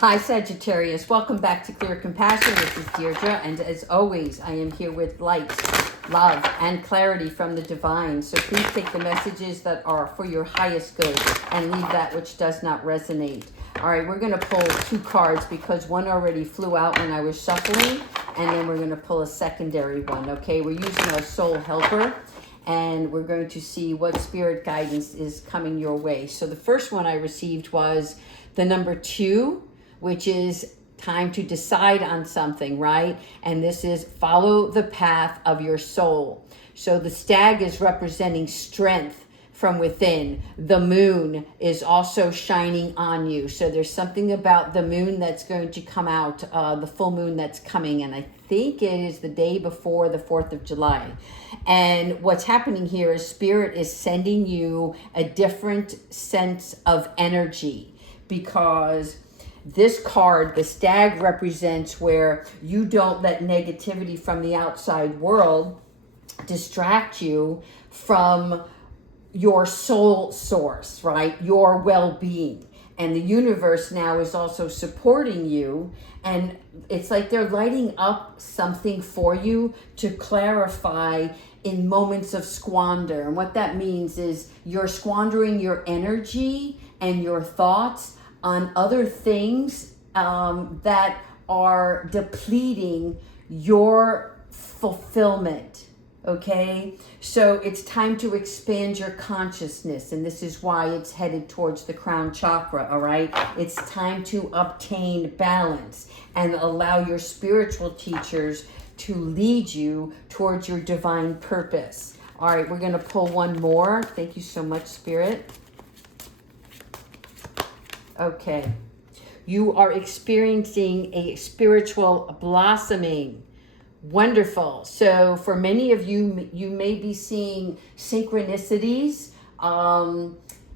Hi, Sagittarius. Welcome back to Clear Compassion. This is Deirdre, and as always, I am here with light, love, and clarity from the divine. So please take the messages that are for your highest good and leave that which does not resonate. All right, we're going to pull two cards because one already flew out when I was shuffling, and then we're going to pull a secondary one, okay? We're using our soul helper, and we're going to see what spirit guidance is coming your way. So the first one I received was the number 2, which is time to decide on something, right? And this is follow the path of your soul. So the stag is representing strength from within. The moon is also shining on you. So there's something about the moon that's going to come out, the full moon that's coming. And I think it is the day before the 4th of July. And what's happening here is Spirit is sending you a different sense of energy, because this card, the stag, represents where you don't let negativity from the outside world distract you from your soul source, right? Your well-being. And the universe now is also supporting you. And it's like they're lighting up something for you to clarify in moments of squander. And what that means is you're squandering your energy and your thoughts on other things that are depleting your fulfillment, okay? So it's time to expand your consciousness, and this is why it's headed towards the crown chakra, all right? It's time to obtain balance and allow your spiritual teachers to lead you towards your divine purpose. All right, we're going to pull one more. Thank you so much, Spirit. Okay, you are experiencing a spiritual blossoming. Wonderful. So for many of you, you may be seeing synchronicities.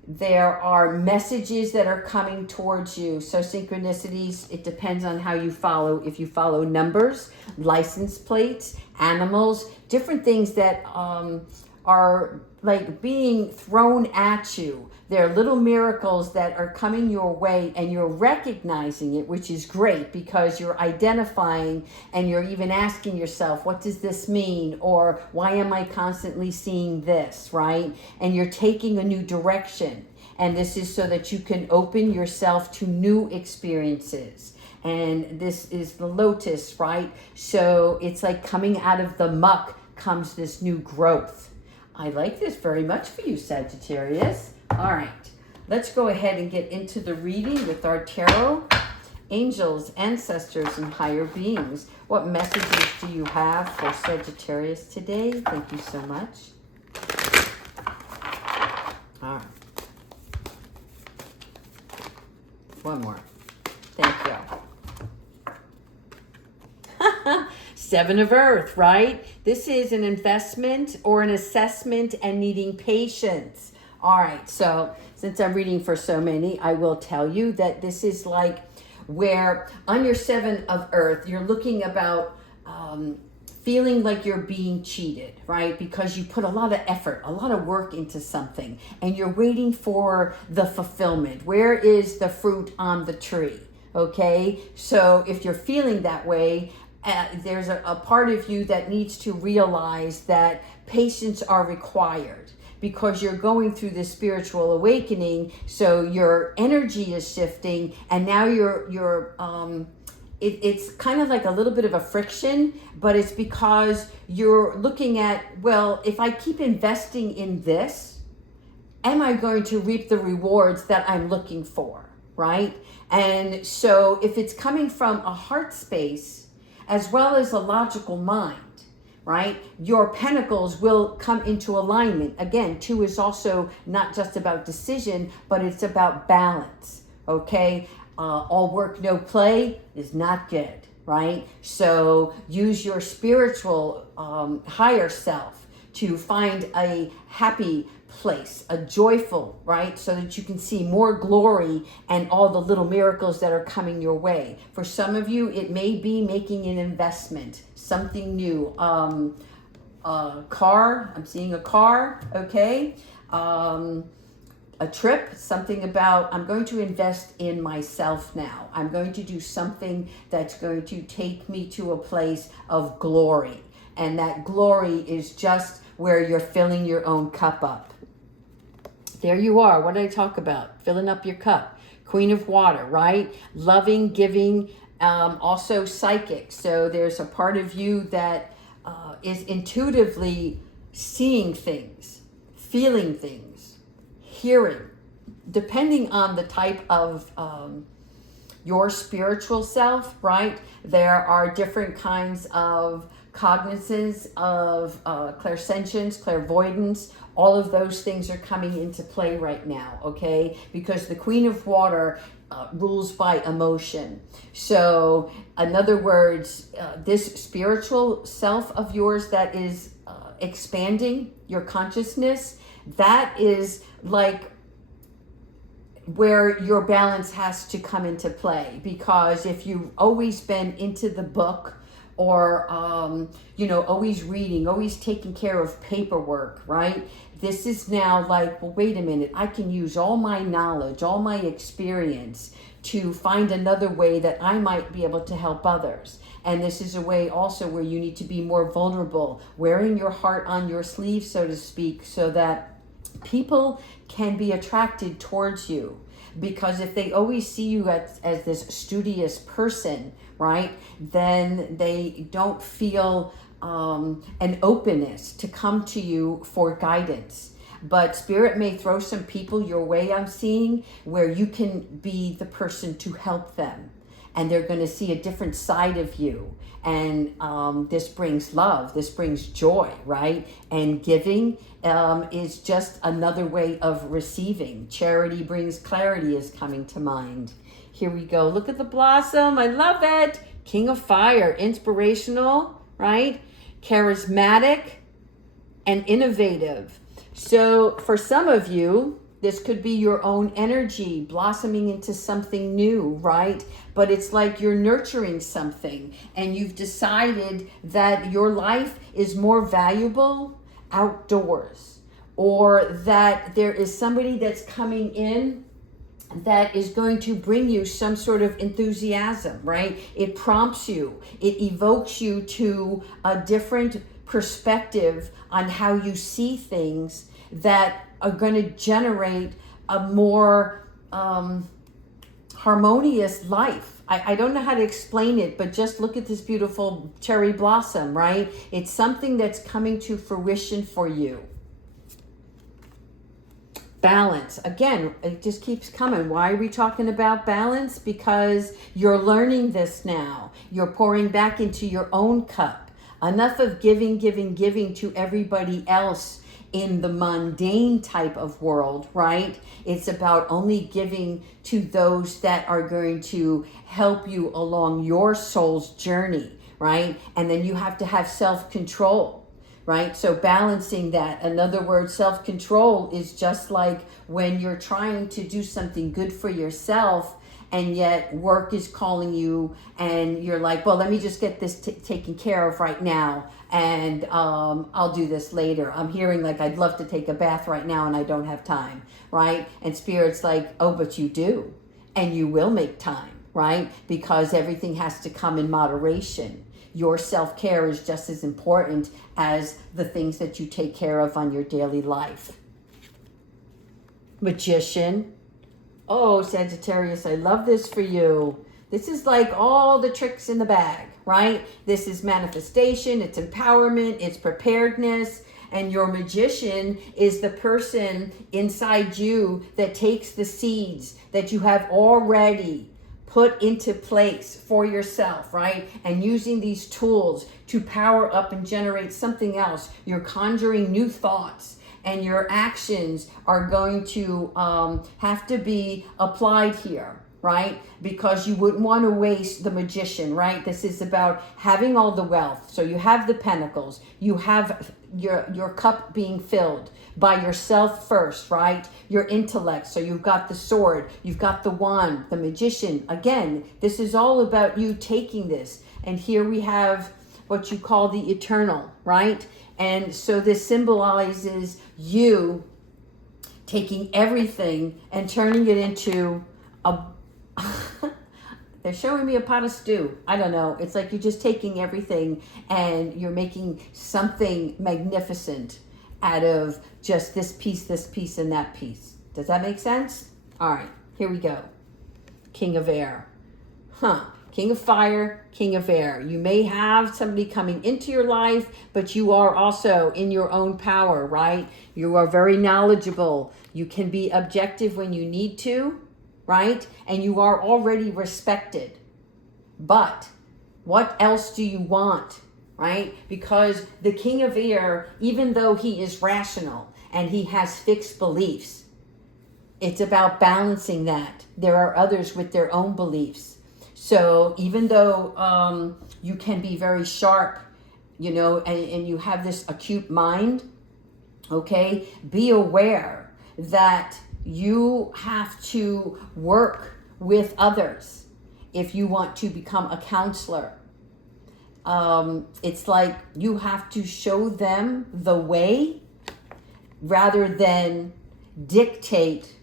There are messages that are coming towards you. So synchronicities, it depends on how you follow. If you follow numbers, license plates, animals, different things that are like being thrown at you. There are little miracles that are coming your way, and you're recognizing it, which is great because you're identifying and you're even asking yourself, what does this mean? Or why am I constantly seeing this, right? And you're taking a new direction. And this is so that you can open yourself to new experiences. And this is the lotus, right? So it's like coming out of the muck comes this new growth. I like this very much for you, Sagittarius. All right, let's go ahead and get into the reading with our tarot. Angels, ancestors, and higher beings, what messages do you have for Sagittarius today? Thank you so much. All right. One more. Thank you. 7 of Earth, right? This is an investment or an assessment and needing patience. All right, so since I'm reading for so many, I will tell you that this is like where on your 7 of Earth, you're looking about feeling like you're being cheated, right? Because you put a lot of effort, a lot of work into something, and you're waiting for the fulfillment. Where is the fruit on the tree? Okay, so if you're feeling that way, there's a part of you that needs to realize that patience are required, because you're going through this spiritual awakening. So your energy is shifting, and now it's kind of like a little bit of a friction, but it's because you're looking at, well, if I keep investing in this, am I going to reap the rewards that I'm looking for, right? And so if it's coming from a heart space as well as a logical mind, right, your pentacles will come into alignment. Again, 2 is also not just about decision, but it's about balance, okay? All work, no play is not good, right? So use your spiritual higher self to find a happy place, a joyful, right? So that you can see more glory and all the little miracles that are coming your way. For some of you, it may be making an investment, something new. A car, I'm seeing a car, okay? a trip, something about I'm going to invest in myself now. I'm going to do something that's going to take me to a place of glory. And that glory is just where you're filling your own cup up. There you are. What did I talk about? Filling up your cup. Queen of Water, right? Loving, giving, also psychic. So there's a part of you that is intuitively seeing things, feeling things, hearing, depending on the type of your spiritual self, right? There are different kinds of cognizance, of clairsentience, clairvoyance. All of those things are coming into play right now, okay? Because the Queen of Water rules by emotion. So, in other words, this spiritual self of yours that is expanding your consciousness, that is like where your balance has to come into play. Because if you've always been into the book, or always reading, always taking care of paperwork, right? This is now like, well, wait a minute, I can use all my knowledge, all my experience to find another way that I might be able to help others. And this is a way also where you need to be more vulnerable, wearing your heart on your sleeve, so to speak, so that people can be attracted towards you. Because if they always see you as this studious person, right, then they don't feel an openness to come to you for guidance. But Spirit may throw some people your way, I'm seeing, where you can be the person to help them. And they're going to see a different side of you. And this brings love, this brings joy, right? And giving is just another way of receiving. Charity brings clarity is coming to mind. Here we go. Look at the blossom. I love it. King of Fire, inspirational, right? Charismatic and innovative. So for some of you, this could be your own energy blossoming into something new, right? But it's like you're nurturing something and you've decided that your life is more valuable outdoors, or that there is somebody that's coming in that is going to bring you some sort of enthusiasm, right? It prompts you, it evokes you to a different perspective on how you see things that are going to generate a more harmonious life. I don't know how to explain it, but just look at this beautiful cherry blossom, right? It's something that's coming to fruition for you. Balance. Again, it just keeps coming. Why are we talking about balance? Because you're learning this now. You're pouring back into your own cup. Enough of giving to everybody else in the mundane type of world, right? It's about only giving to those that are going to help you along your soul's journey, right? And then you have to have self-control, right? So balancing that. In other words, self-control is just like when you're trying to do something good for yourself, and yet work is calling you and you're like, well, let me just get this taken care of right now, and I'll do this later. I'm hearing like, I'd love to take a bath right now and I don't have time, right? And Spirit's like, oh, but you do, and you will make time, right? Because everything has to come in moderation. Your self-care is just as important as the things that you take care of on your daily life. Magician. Oh, Sagittarius, I love this for you. This is like all the tricks in the bag, right? This is manifestation, it's empowerment, it's preparedness. And your magician is the person inside you that takes the seeds that you have already put into place for yourself, right? And using these tools to power up and generate something else. You're conjuring new thoughts. And your actions are going to have to be applied here, right? Because you wouldn't want to waste the magician, right? This is about having all the wealth. So you have the pentacles, you have your cup being filled by yourself first, right? Your intellect. So you've got the sword, you've got the wand, the magician. Again, this is all about you taking this. And here we have what you call the eternal, right? And so this symbolizes you taking everything and turning it into a they're showing me a pot of stew. I don't know. It's like you're just taking everything and you're making something magnificent out of just this piece, and that piece. Does that make sense? All right, here we go. King of Air. King of Fire, King of Air. You may have somebody coming into your life, but you are also in your own power, right? You are very knowledgeable. You can be objective when you need to, right? And you are already respected. But what else do you want, right? Because the King of Air, even though he is rational and he has fixed beliefs, it's about balancing that. There are others with their own beliefs. So even though you can be very sharp, and you have this acute mind, okay, be aware that you have to work with others if you want to become a counselor. It's like you have to show them the way rather than dictate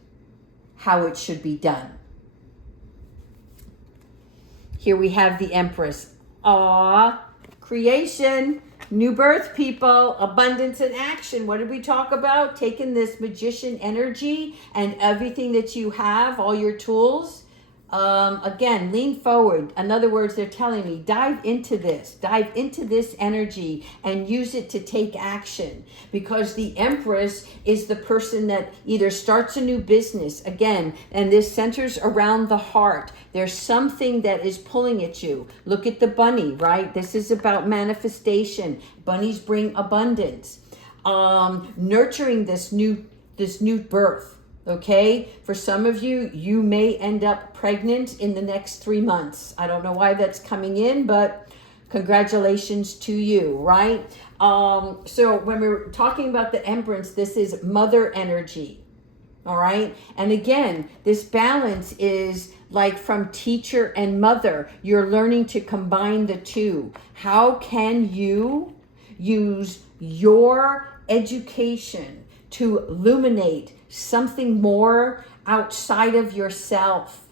how it should be done. Here we have the Empress. Creation, new birth, people, abundance and action. What did we talk about? Taking this magician energy and everything that you have, all your tools. Again, lean forward. In other words, they're telling me, dive into this energy and use it to take action, because the Empress is the person that either starts a new business, again, and this centers around the heart. There's something that is pulling at you. Look at the bunny, right? This is about manifestation. Bunnies bring abundance. Nurturing this new birth. Okay, for some of you, you may end up pregnant in the next 3 months. I don't know why that's coming in, but congratulations to you, right? So when we're talking about the Empress, this is mother energy, all right? And again, this balance is like from teacher and mother. You're learning to combine the two. How can you use your education to illuminate something more outside of yourself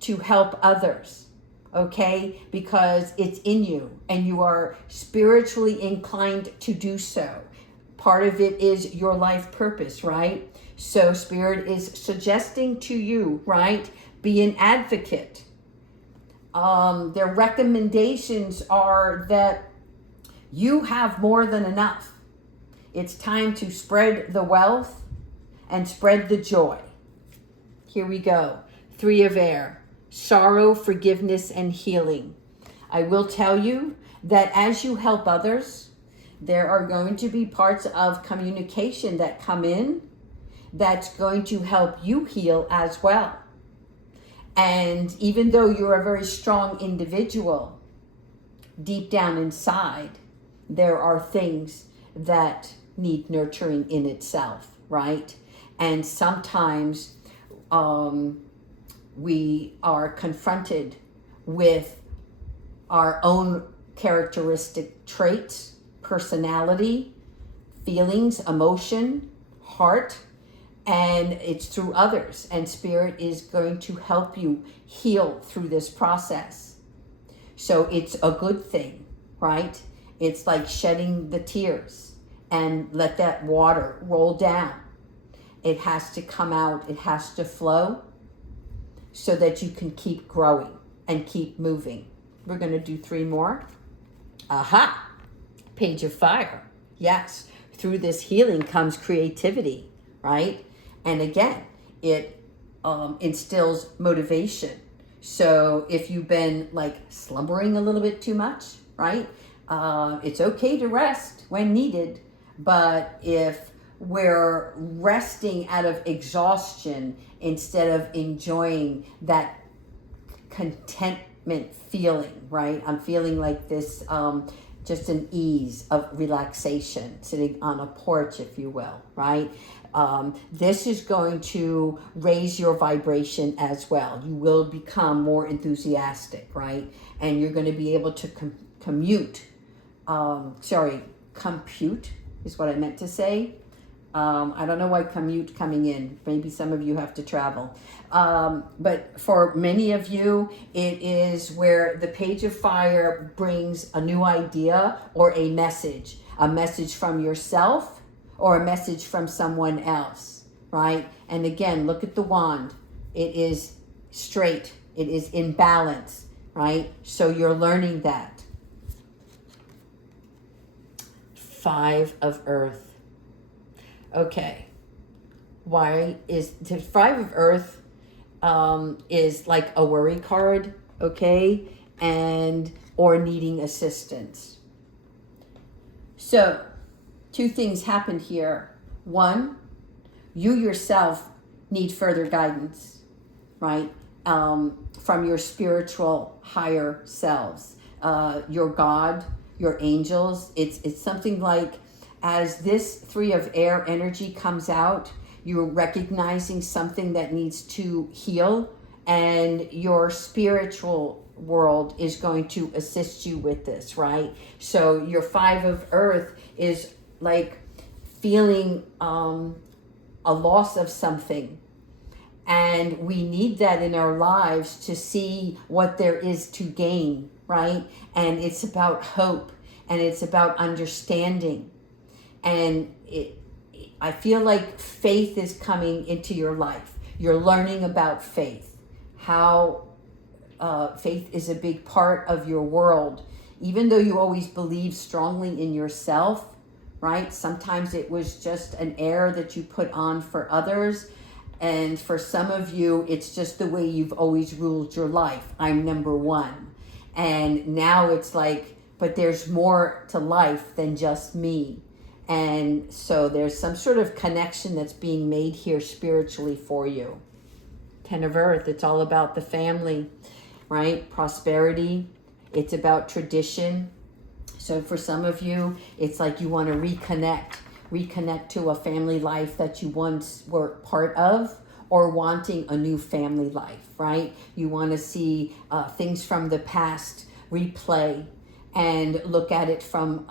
to help others, okay? Because it's in you and you are spiritually inclined to do so. Part of it is your life purpose, right? So Spirit is suggesting to you, right? Be an advocate. Their recommendations are that you have more than enough. It's time to spread the wealth and spread the joy. Here we go. 3 of Air. Sorrow, forgiveness, and healing. I will tell you that as you help others, there are going to be parts of communication that come in that's going to help you heal as well. And even though you're a very strong individual, deep down inside, there are things that need nurturing in itself, right? And sometimes we are confronted with our own characteristic traits, personality, feelings, emotion, heart, and it's through others. And Spirit is going to help you heal through this process. So it's a good thing, right? It's like shedding the tears and let that water roll down. It has to come out. It has to flow so that you can keep growing and keep moving. We're going to do 3 more. Aha! Page of Fire. Yes. Through this healing comes creativity, right? And again, it instills motivation. So if you've been like slumbering a little bit too much, right? It's okay to rest when needed. But if we're resting out of exhaustion instead of enjoying that contentment feeling, right? I'm feeling like this, just an ease of relaxation, sitting on a porch, if you will, right? This is going to raise your vibration as well. You will become more enthusiastic, right? And you're going to be able to compute is what I meant to say. I don't know why commute coming in. Maybe some of you have to travel. But for many of you, it is where the page of fire brings a new idea or a message from yourself or a message from someone else, right? And again, look at the wand. It is straight. It is in balance, right? So you're learning that. 5 of Earth. Okay, why is the 5 of Earth is like a worry card, okay, and or needing assistance. So 2 things happened here. 1, you yourself need further guidance, right, from your spiritual higher selves, your God, your angels. It's something like, as this 3 of air energy comes out, you're recognizing something that needs to heal, and your spiritual world is going to assist you with this, right? So your 5 of Earth is like feeling a loss of something. And we need that in our lives to see what there is to gain, right? And it's about hope, and it's about understanding. And I feel like faith is coming into your life. You're learning about faith, how faith is a big part of your world. Even though you always believe strongly in yourself, right? Sometimes it was just an air that you put on for others. And for some of you, it's just the way you've always ruled your life. I'm number 1. And now it's like, but there's more to life than just me. And so there's some sort of connection that's being made here spiritually for you. 10 of Earth, it's all about the family, right? Prosperity. It's about tradition. So for some of you, it's like you want to reconnect to a family life that you once were part of, or wanting a new family life, right? You want to see things from the past replay and look at it from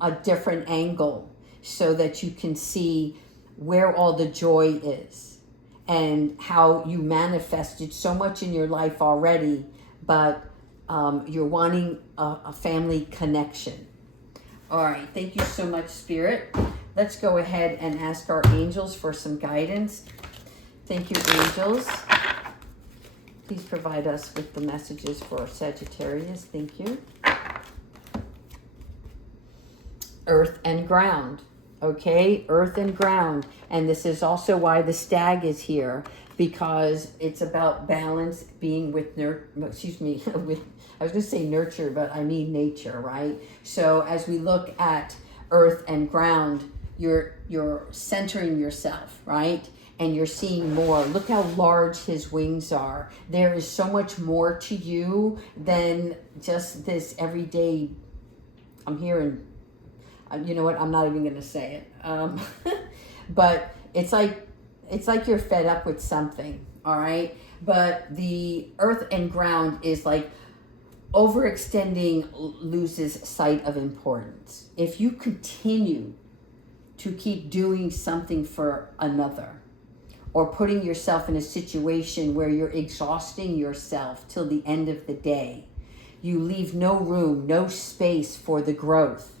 a different angle, so that you can see where all the joy is and how you manifested so much in your life already, but you're wanting a family connection. All right, thank you so much, Spirit. Let's go ahead and ask our angels for some guidance. Thank you, angels. Please provide us with the messages for Sagittarius. Thank you. Earth and ground. Okay, earth and ground. And this is also why the stag is here, because it's about balance, being with with, I was going to say nurture, but I mean nature, right? So as we look at earth and ground, you're centering yourself, right? And you're seeing more. Look how large his wings are. There is so much more to you than just this everyday, I'm hearing, you know what, I'm not even going to say it. But it's like you're fed up with something, all right? But the earth and ground is like overextending loses sight of importance. If you continue to keep doing something for another, or putting yourself in a situation where you're exhausting yourself till the end of the day, you leave no room, no space for the growth,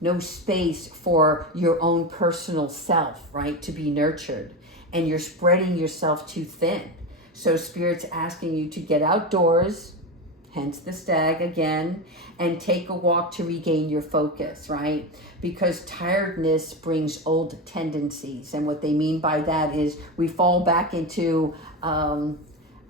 no space for your own personal self, right, to be nurtured. And you're spreading yourself too thin. So Spirit's asking you to get outdoors, hence the stag again, and take a walk to regain your focus, right? Because tiredness brings old tendencies. And what they mean by that is we fall back into,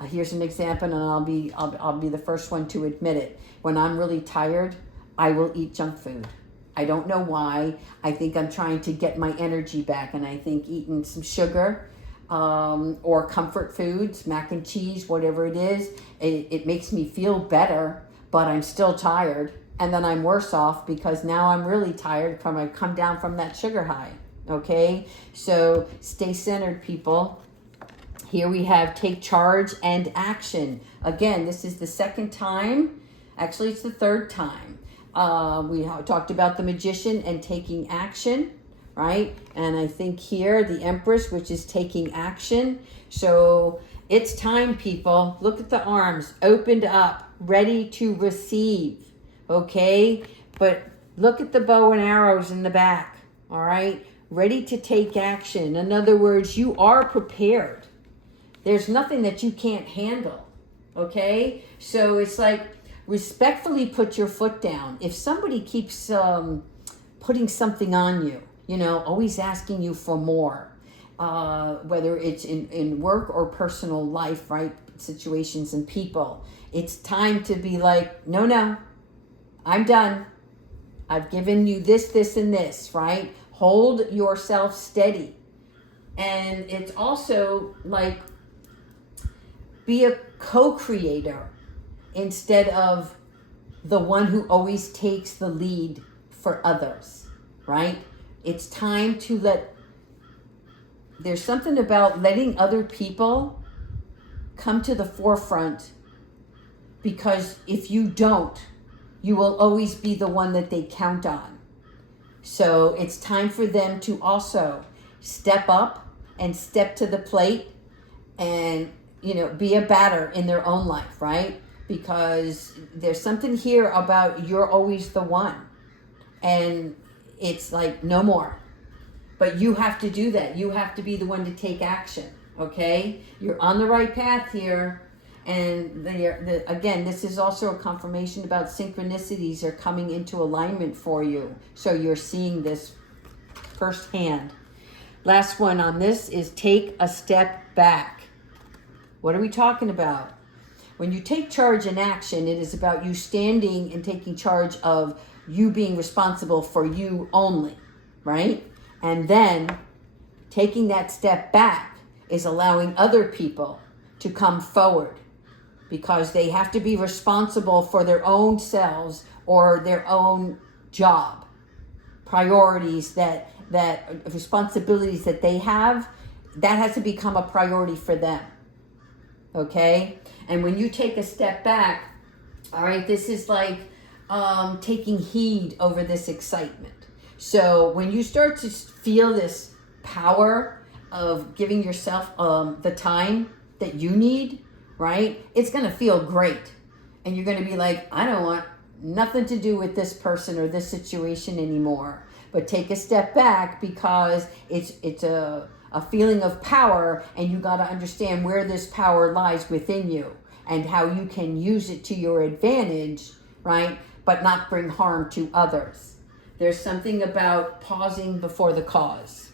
here's an example, and I'll be the first one to admit it. When I'm really tired, I will eat junk food. I don't know why. I think I'm trying to get my energy back, and I think eating some sugar or comfort foods, mac and cheese, whatever it is, it makes me feel better, but I'm still tired. And then I'm worse off because now I'm really tired from I come down from that sugar high. Okay, so stay centered, people. Here we have take charge and action. Again, this is the second time. Actually, it's the third time. We talked about the magician and taking action, right? And I think here the Empress, which is taking action. So it's time, people. Look at the arms opened up, ready to receive, okay? But look at the bow and arrows in the back, all right? Ready to take action. In other words, you are prepared. There's nothing that you can't handle, okay? So it's like, respectfully put your foot down. If somebody keeps putting something on you, you know, always asking you for more, whether it's in work or personal life, right? Situations and people, it's time to be like, no, I'm done. I've given you this, this, and this, right? Hold yourself steady. And it's also like, be a co-creator instead of the one who always takes the lead for others, right? It's time to there's something about letting other people come to the forefront, because if you don't, you will always be the one that they count on. So it's time for them to also step up and step to the plate and, you know, be a batter in their own life, right? Because there's something here about you're always the one. And it's like, no more. But you have to do that. You have to be the one to take action, okay? You're on the right path here. And again, this is also a confirmation about synchronicities are coming into alignment for you. So you're seeing this firsthand. Last one on this is take a step back. What are we talking about? When you take charge in action, it is about you standing and taking charge of you being responsible for you only, right? And then taking that step back is allowing other people to come forward, because they have to be responsible for their own selves or their own job, priorities that responsibilities that they have, that has to become a priority for them. Okay? And when you take a step back, all right, this is like taking heed over this excitement. So when you start to feel this power of giving yourself the time that you need, right, it's going to feel great. And you're going to be like, I don't want nothing to do with this person or this situation anymore. But take a step back, because it's a feeling of power, and you got to understand where this power lies within you and how you can use it to your advantage, right? But not bring harm to others. There's something about pausing before the cause.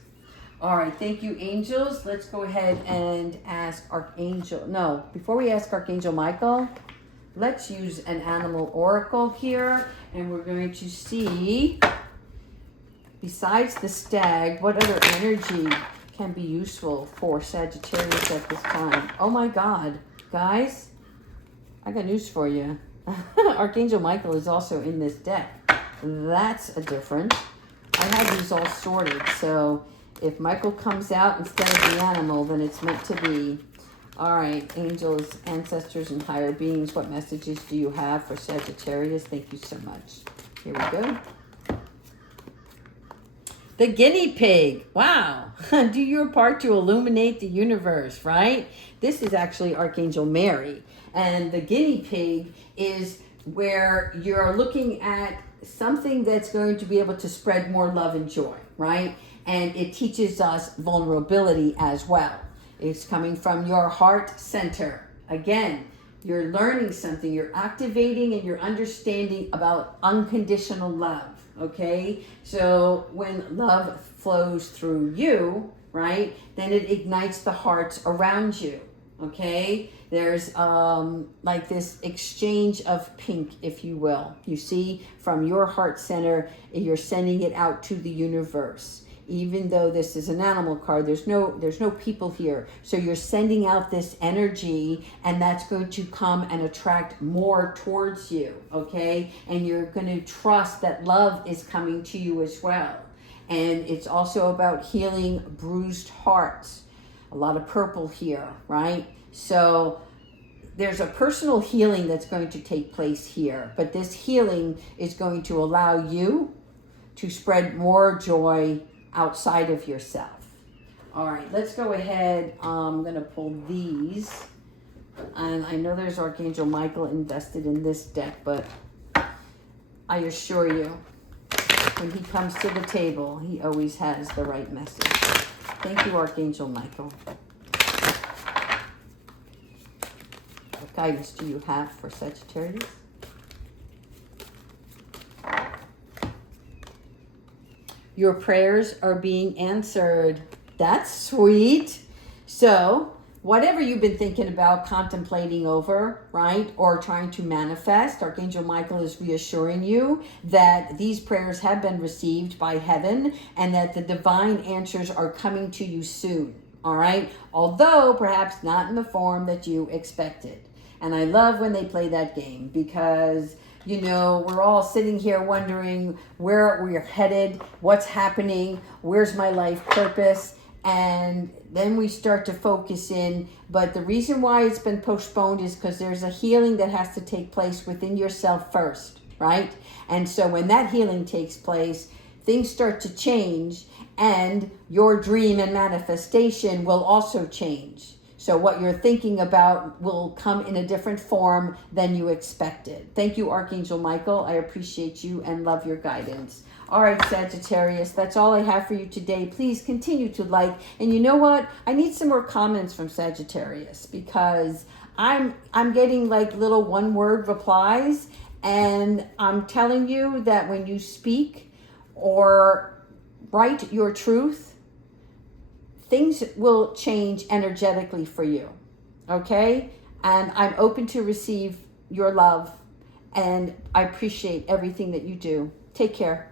All right, thank you, angels. Let's go ahead and ask Archangel. No, before we ask Archangel Michael, let's use an animal oracle here, and we're going to see, besides the stag, what other energy can be useful for Sagittarius at this time. Oh my God, guys, I got news for you. Archangel Michael is also in this deck. That's a difference. I had these all sorted, so if Michael comes out instead of the animal, then it's meant to be. All right, angels, ancestors, and higher beings, what messages do you have for Sagittarius? Thank you so much. Here we go. The guinea pig. Wow. Do your part to illuminate the universe, right? This is actually Archangel Mary. And the guinea pig is where you're looking at something that's going to be able to spread more love and joy, right? And it teaches us vulnerability as well. It's coming from your heart center. Again, you're learning something. You're activating and you're understanding about unconditional love. Okay, so when love flows through you, right, then it ignites the hearts around you. Okay, there's like this exchange of pink, if you will. You see, from your heart center, you're sending it out to the universe. Even though this is an animal card, there's no people here. So you're sending out this energy, and that's going to come and attract more towards you, okay? And you're going to trust that love is coming to you as well. And it's also about healing bruised hearts. A lot of purple here, right? So there's a personal healing that's going to take place here. But this healing is going to allow you to spread more joy outside of yourself. All right, let's go ahead. I'm going to pull these. And I know there's Archangel Michael invested in this deck, but I assure you, when he comes to the table, he always has the right message. Thank you, Archangel Michael. What guidance do you have for Sagittarius? Your prayers are being answered. That's sweet. So, whatever you've been thinking about, contemplating over, right, or trying to manifest, Archangel Michael is reassuring you that these prayers have been received by heaven and that the divine answers are coming to you soon, all right? Although perhaps not in the form that you expected. And I love when they play that game because, you know, we're all sitting here wondering where we're headed, what's happening, where's my life purpose, and then we start to focus in. But the reason why it's been postponed is because there's a healing that has to take place within yourself first, right? And so when that healing takes place, things start to change and your dream and manifestation will also change. So what you're thinking about will come in a different form than you expected. Thank you, Archangel Michael. I appreciate you and love your guidance. All right, Sagittarius, that's all I have for you today. Please continue to like. And you know what? I need some more comments from Sagittarius because I'm getting like little one-word replies. And I'm telling you that when you speak or write your truth, things will change energetically for you, okay? And I'm open to receive your love, and I appreciate everything that you do. Take care.